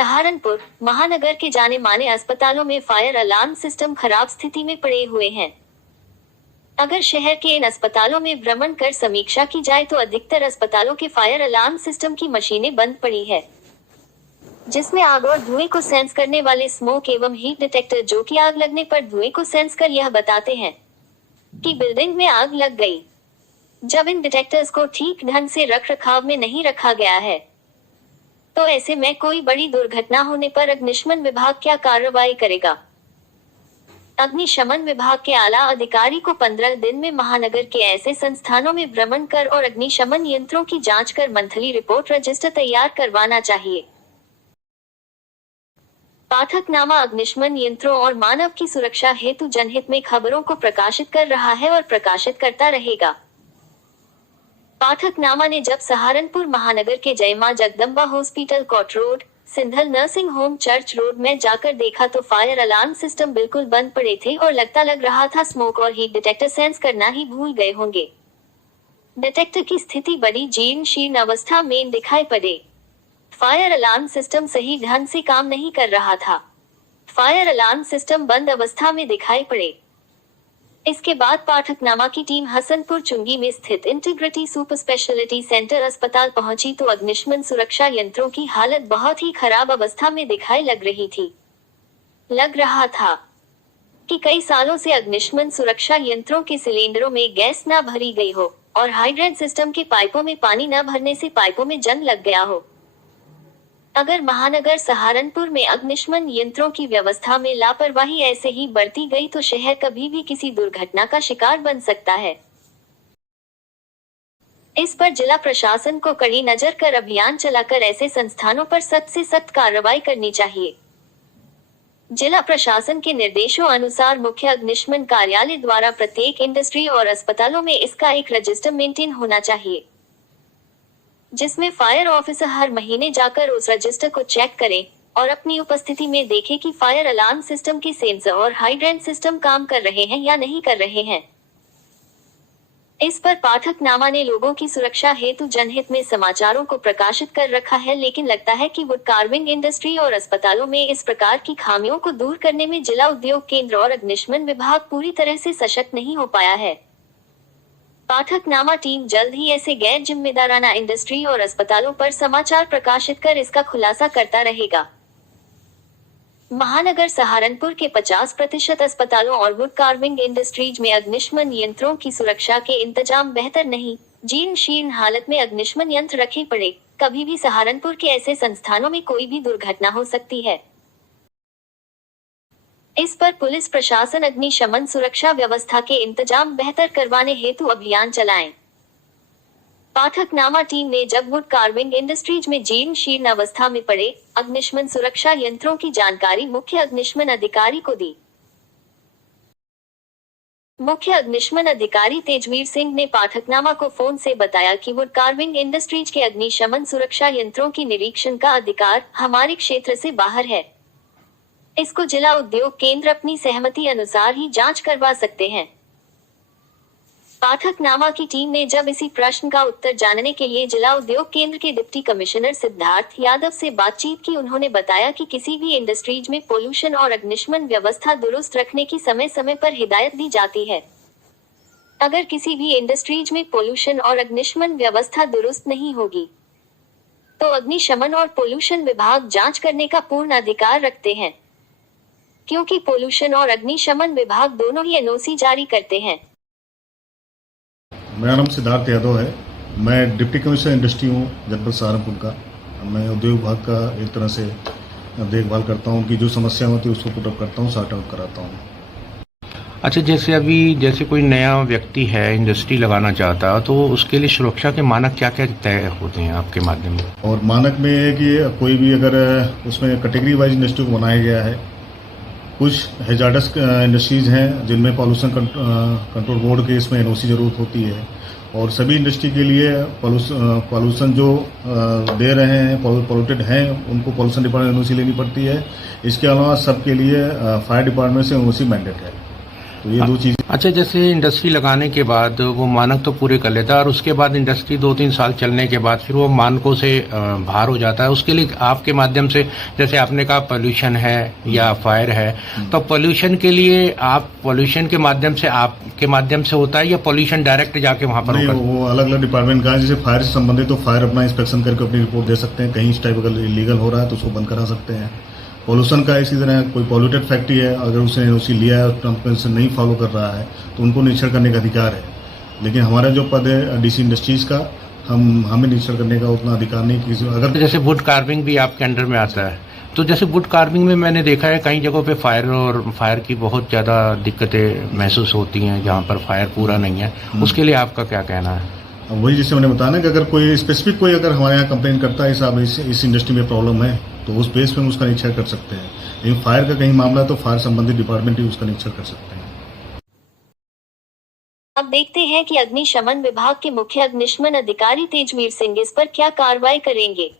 सहारनपुर महानगर के जाने माने अस्पतालों में फायर अलार्म सिस्टम खराब स्थिति में पड़े हुए हैं। अगर शहर के इन अस्पतालों में भ्रमण कर समीक्षा की जाए तो अधिकतर अस्पतालों के फायर अलार्म सिस्टम की मशीनें बंद पड़ी है, जिसमें आग और धुएं को सेंस करने वाले स्मोक एवं हीट डिटेक्टर जो कि आग लगने पर धुएं को सेंस कर यह बताते हैं कि बिल्डिंग में आग लग गई। जब इन डिटेक्टर्स को ठीक ढंग से रख रखाव में नहीं रखा गया है तो ऐसे में कोई बड़ी दुर्घटना होने पर अग्निशमन विभाग क्या कार्रवाई करेगा। अग्निशमन विभाग के आला अधिकारी को 15 दिन में महानगर के ऐसे संस्थानों में भ्रमण कर और अग्निशमन यंत्रों की जांच कर मंथली रिपोर्ट रजिस्टर तैयार करवाना चाहिए। पाठकनामा अग्निशमन यंत्रों और मानव की सुरक्षा हेतु जनहित में खबरों को प्रकाशित कर रहा है और प्रकाशित करता रहेगा। पाठकनामा ने जब सहारनपुर महानगर के Jai Maa Jagdamba hospital Kot road, Sindhal nursing home church road में जाकर देखा तो फायर अलार्म सिस्टम बिल्कुल बंद पड़े थे और लग रहा था स्मोक और हीट डिटेक्टर सेंस करना ही भूल गए होंगे। डिटेक्टर की स्थिति बड़ी जीर्ण शीर्ण अवस्था में दिखाई पड़े। फायर अलार्म सिस्टम सही ढंग से काम नहीं कर रहा था। फायर अलार्म सिस्टम बंद अवस्था में दिखाई पड़े। इसके बाद पाठकनामा की टीम हसनपुर चुंगी में स्थित इंटीग्रिटी सुपर स्पेशलिटी सेंटर अस्पताल पहुंची तो अग्निशमन सुरक्षा यंत्रों की हालत बहुत ही खराब अवस्था में दिखाई लग रही थी। लग रहा था कि कई सालों से अग्निशमन सुरक्षा यंत्रों के सिलेंडरों में गैस न भरी गई हो और हाइड्रेंट सिस्टम के पाइपों में पानी न भरने से पाइपों में जंग लग गया हो। अगर महानगर सहारनपुर में अग्निशमन यंत्रों की व्यवस्था में लापरवाही ऐसे ही बढ़ती गई तो शहर कभी भी किसी दुर्घटना का शिकार बन सकता है। इस पर जिला प्रशासन को कड़ी नजर कर अभियान चलाकर ऐसे संस्थानों पर सख्त से सख्त कार्रवाई करनी चाहिए। जिला प्रशासन के निर्देशों अनुसार मुख्य अग्निशमन कार्यालय द्वारा प्रत्येक इंडस्ट्री और अस्पतालों में इसका एक रजिस्टर मेंटेन होना चाहिए, जिसमें फायर ऑफिसर हर महीने जाकर उस रजिस्टर को चेक करें और अपनी उपस्थिति में देखें कि फायर अलार्म सिस्टम के सेंसर और हाइड्रेंट सिस्टम काम कर रहे हैं या नहीं कर रहे हैं। इस पर पाठकनामा ने लोगों की सुरक्षा हेतु जनहित में समाचारों को प्रकाशित कर रखा है, लेकिन लगता है कि वुड कार्विंग इंडस्ट्री और अस्पतालों में इस प्रकार की खामियों को दूर करने में जिला उद्योग केंद्र और अग्निशमन विभाग पूरी तरह से सशक्त नहीं हो पाया है। पाठकनामा टीम जल्द ही ऐसे गैर जिम्मेदाराना इंडस्ट्री और अस्पतालों पर समाचार प्रकाशित कर इसका खुलासा करता रहेगा। महानगर सहारनपुर के 50% अस्पतालों और वुड कार्विंग इंडस्ट्रीज में अग्निशमन यंत्रों की सुरक्षा के इंतजाम बेहतर नहीं, जीर्ण शीर्ण हालत में अग्निशमन यंत्र रखे पड़े। कभी भी सहारनपुर के ऐसे संस्थानों में कोई भी दुर्घटना हो सकती है। इस पर पुलिस प्रशासन अग्निशमन सुरक्षा व्यवस्था के इंतजाम बेहतर करवाने हेतु अभियान चलाएं। पाठकनामा टीम ने जब वुड कार्विंग इंडस्ट्रीज में जीर्ण शीर्ण अवस्था में पड़े अग्निशमन सुरक्षा यंत्रों की जानकारी मुख्य अग्निशमन अधिकारी को दी। मुख्य अग्निशमन अधिकारी तेजवीर सिंह ने पाठकनामा को फोन से बताया कि वुड कार्विंग इंडस्ट्रीज के अग्निशमन सुरक्षा यंत्रों की निरीक्षण का अधिकार हमारे क्षेत्र से बाहर है। इसको जिला उद्योग केंद्र अपनी सहमति अनुसार ही जांच करवा सकते हैं। पाठकनामा की टीम ने जब इसी प्रश्न का उत्तर जानने के लिए जिला उद्योग केंद्र के डिप्टी कमिश्नर सिद्धार्थ यादव से बातचीत की, उन्होंने बताया कि किसी भी इंडस्ट्रीज में पोल्यूशन और अग्निशमन व्यवस्था दुरुस्त रखने की समय समय पर हिदायत दी जाती है। अगर किसी भी इंडस्ट्रीज में पोल्यूशन और अग्निशमन व्यवस्था दुरुस्त नहीं होगी तो अग्निशमन और पोल्यूशन विभाग जाँच करने का पूर्ण अधिकार रखते हैं, क्योंकि पोल्यूशन और अग्निशमन विभाग दोनों ही एनओसी जारी करते हैं। मेरा नाम सिद्धार्थ यादव है। मैं डिप्टी कमिश्नर इंडस्ट्री हूँ जनपद सहारनपुर का। मैं उद्योग विभाग का एक तरह से देखभाल करता हूँ कि जो समस्या होती है उसको पुट अप करता हूँ, सॉर्ट आउट कराता हूँ। अच्छा, जैसे कोई नया व्यक्ति है इंडस्ट्री लगाना चाहता है तो उसके लिए सुरक्षा के मानक क्या क्या तय होते हैं आपके माध्यम में? और मानक में है कि कोई भी अगर उसमें कैटेगरी वाइज इंडस्ट्री को बनाया गया है। कुछ हैजार्डस इंडस्ट्रीज हैं जिनमें पॉल्यूशन कंट्रोल बोर्ड के इसमें एनओसी जरूरत होती है और सभी इंडस्ट्री के लिए पॉल्यूशन जो दे रहे हैं पॉल्यूटेड हैं उनको पॉल्यूशन डिपार्टमेंट एनओसी लेनी पड़ती है। इसके अलावा सबके लिए फायर डिपार्टमेंट से एनओसी मैंडेट है। तो ये दो चीज़। अच्छा, जैसे इंडस्ट्री लगाने के बाद वो मानक तो पूरे कर लेता है और उसके बाद इंडस्ट्री 2-3 साल चलने के बाद फिर वो मानकों से बाहर हो जाता है। उसके लिए आपके माध्यम से, जैसे आपने कहा पोल्यूशन है या फायर है, तो पोल्यूशन के लिए आप पोल्यूशन के माध्यम से आपके माध्यम से होता है या पोल्यूशन डायरेक्ट जाके वहाँ पर नहीं, होता है? वो अलग अलग डिपार्टमेंट का है। जैसे फायर से संबंधित तो फायर अपना इंस्पेक्शन करके अपनी रिपोर्ट दे सकते हैं, कहीं इस टाइप अगर इलीगल हो रहा है तो उसको बंद करा सकते हैं। पॉल्यूशन का इसी तरह कोई पॉल्यूटेड फैक्ट्री है, अगर उसने एनओसी लिया है और कंपनी नहीं फॉलो कर रहा है तो उनको निरीक्षण करने का अधिकार है। लेकिन हमारा जो पद है डीसी इंडस्ट्रीज का, हमें निरीक्षण करने का उतना अधिकार नहीं कि अगर जैसे वुड कार्विंग भी आपके अंडर में आता है, तो जैसे वुड कार्विंग में मैंने देखा है कई जगहों पे फायर की बहुत ज़्यादा दिक्कतें महसूस होती हैं जहाँ पर फायर पूरा नहीं है। उसके लिए आपका क्या कहना है? वही जैसे मैंने बताया ना कि अगर कोई स्पेसिफिक कोई अगर हमारे यहाँ कंप्लेन करता है साहब इस इंडस्ट्री में प्रॉब्लम है तो उस बेस पे हम उसका निरीक्षण कर सकते हैं। लेकिन फायर का कहीं मामला तो फायर संबंधित डिपार्टमेंट ही उसका निरीक्षण कर सकते हैं। अब देखते हैं कि अग्निशमन विभाग के मुख्य अग्निशमन अधिकारी तेजवीर सिंह इस पर क्या कार्रवाई करेंगे।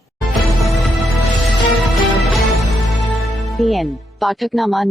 PN पाठकनामा